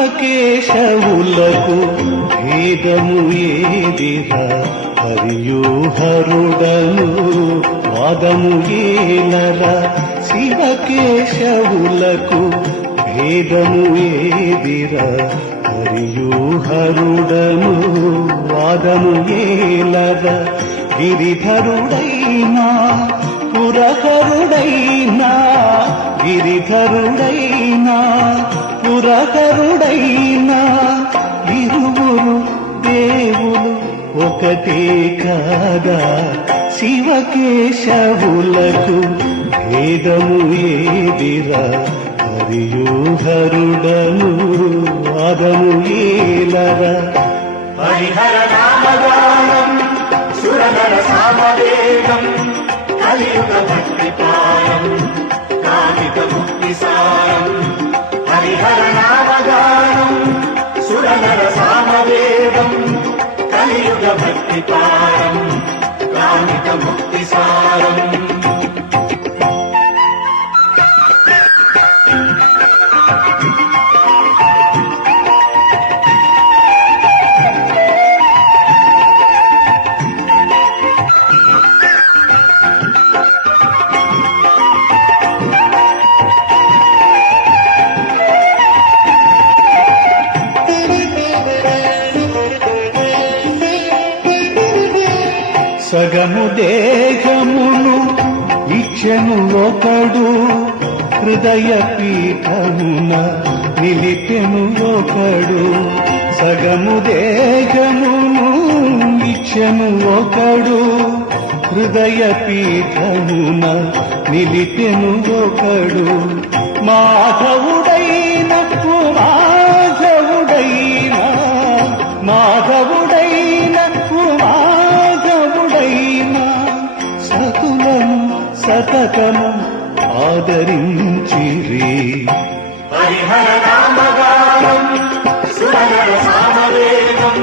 శివకేశవులకు భేదము ఏదిరా హరియు హరుడను వాదము ఏలరా శివకేశవులకు భేదము ఏదిరా హరియు హరుడను వాదము ఏలరా గిరిధరుడైనా పురహరుడైనా గిరిధరుడైనా పురహరుడైనా ఇరువురు దేవులు ఒకటే కాదా శివకేశవులకు భేదము ఏదిరా హరియు హరుడను వాదము ఏలరా హరిహర నామగానం సురనర సామవేగం కలియుగ భక్తి పారం కామిక ముక్తి సారం హరిహర నామగానం సురనర సామవేగం కలియుగ భక్తి పారం కామిక ముక్తి సారం సగము దేహమును ఇచ్చెను ఒకడు హృదయ పీఠమున నిలిపెను ఒకడు సగము దేహమును ఇచ్చెను ఒకడు హృదయ పీఠమున నిలిపెను ఒకడు మాధవుడైన మాధవుడైన మాధవుడైన సతులను సతకము ఆదరించిరి హరిహర నామగానం సురనర సామవేగం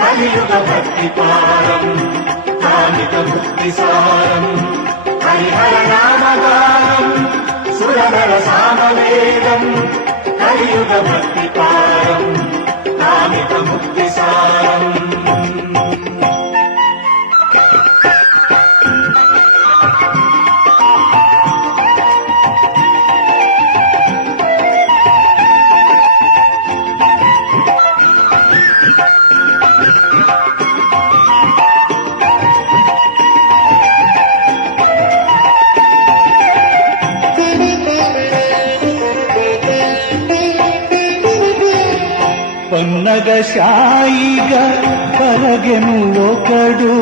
కలియుగ భక్తి పారం కామిక ముక్తి సారం హరిహర నామగానం సురనర సామవేగం కలియుగ భక్తి పారం కామిక ముక్తి సారం పన్నగశాయిగా కలగెను ఒకడు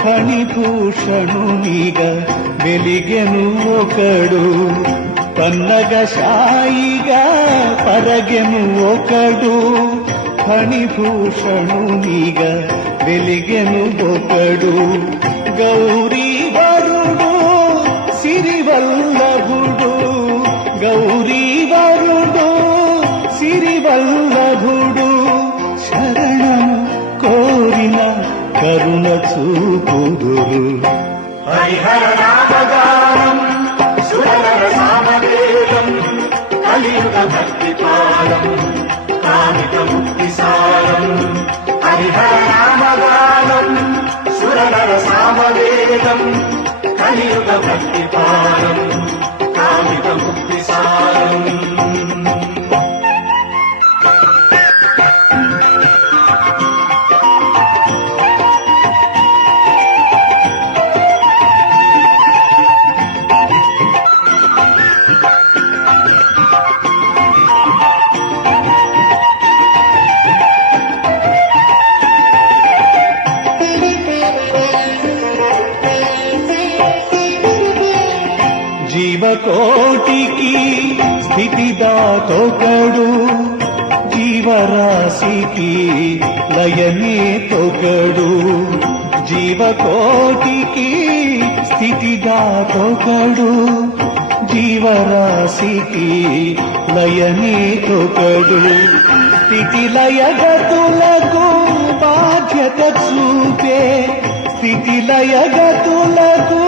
ఫణిభూషణునిగా వెలిగెను ఒకడు పన్నగశాయిగా పరగెను ఒకడు ఫణిభూషణునిగా వెలిగెను ఒకడు గౌరీవరుడు సిరివల్లభుడు గౌరీవరుడు సిరివల్లభుడు శరణము కోరిన కరుణ చూపుదురు హరిహర నామగానం సురనర సామవేగం కలియుగ భక్తి పారం కామిక ముక్తి సారం హరిహర నామగానం సురనర సామవేగం కలియుగ భక్తి పారం కామిక ముక్తి సారం జీవకోటికి స్థితిదాతొకడు జీవరాశికి లయనే తొకడు జీవకోటికి స్థితిదాతొకడు జీవరాశికి లయనే తొకడు స్థితి లయగతులకు బాధ్యత చూపే స్థితి లయగతులకు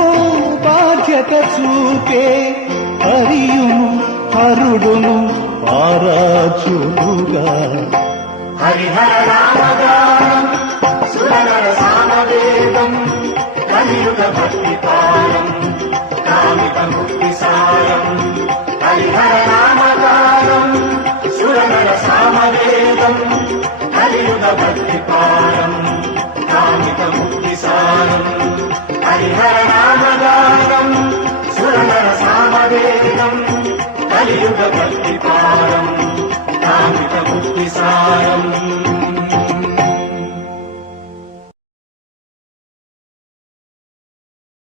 బాధ్యత చూపే హరియును హరుడును ఆరాచులుగా హరిహర రామగానం సురనర సామవేదం కలియుగ భక్తి పారం కామిత ముక్తి సారం హరిహర రామగానం సురనర సామవేదం కలియుగ భక్తి పారం కామిత ముక్తి సారం హరిహర రామగానం సురనర సామవేదం కలియుగ భక్తి పారం కామిత ముక్తి సారం